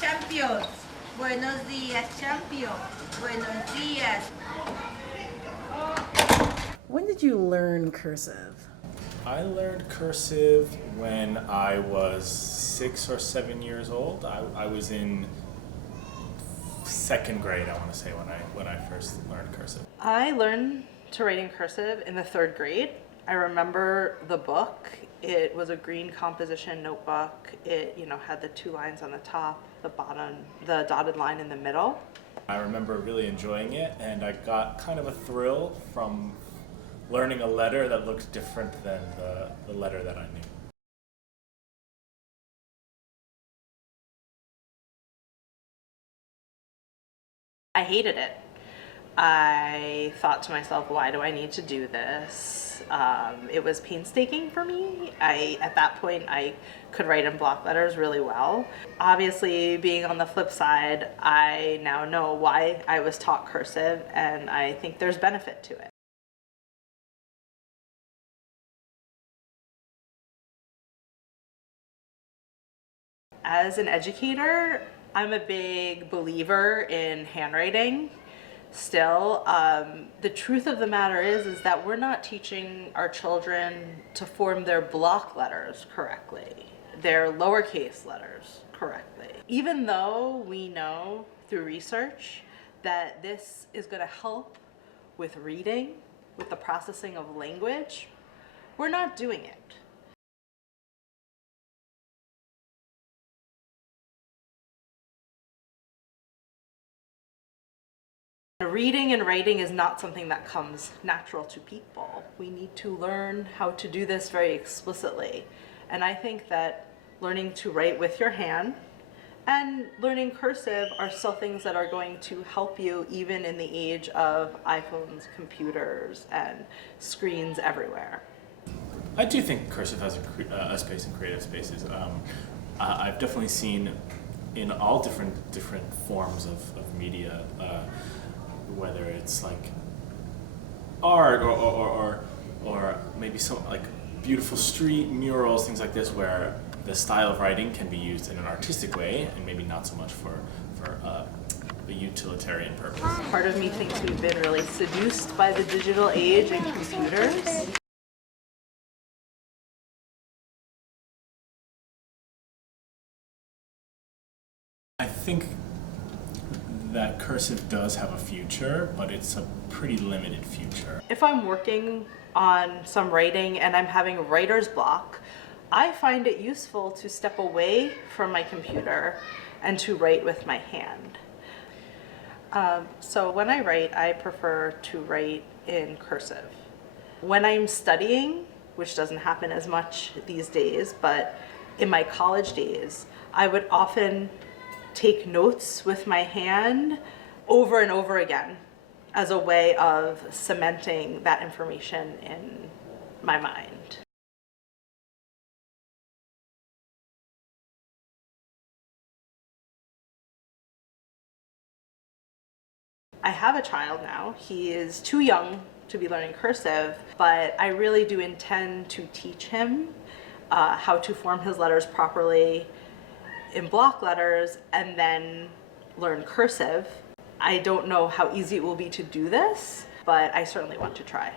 Champions. Buenos días, champion. Buenos días. When did you learn cursive? I learned cursive when I was 6 or 7 years old. I was in second grade, I want to say, when I first learned cursive. I learned to write in cursive in the 3rd grade. I remember the book. It was a green composition notebook. It, had the 2 lines on the top, the bottom, the dotted line in the middle. I remember really enjoying it, and I got kind of a thrill from learning a letter that looked different than the letter that I knew. I hated it. I thought to myself, why do I need to do this? It was painstaking for me. At that point, I could write in block letters really well. Obviously, being on the flip side, I now know why I was taught cursive, and I think there's benefit to it. As an educator, I'm a big believer in handwriting. Still, the truth of the matter is that we're not teaching our children to form their block letters correctly, their lowercase letters correctly. Even though we know through research that this is going to help with reading, with the processing of language, we're not doing it. Reading and writing is not something that comes natural to people. We need to learn how to do this very explicitly. And I think that learning to write with your hand and learning cursive are still things that are going to help you even in the age of iPhones, computers, and screens everywhere. I do think cursive has a space in creative spaces. I've definitely seen in all different forms of media, whether it's like art or maybe some like beautiful street murals, things like this, where the style of writing can be used in an artistic way and maybe not so much for a utilitarian purpose. Part of me thinks we've been really seduced by the digital age and computers. I think that cursive does have a future, but it's a pretty limited future. If I'm working on some writing and I'm having writer's block, I find it useful to step away from my computer and to write with my hand. So when I write, I prefer to write in cursive. When I'm studying, which doesn't happen as much these days, but in my college days, I would often take notes with my hand over and over again as a way of cementing that information in my mind. I have a child now. He is too young to be learning cursive, but I really do intend to teach him how to form his letters properly in block letters and then learn cursive. I don't know how easy it will be to do this, but I certainly want to try.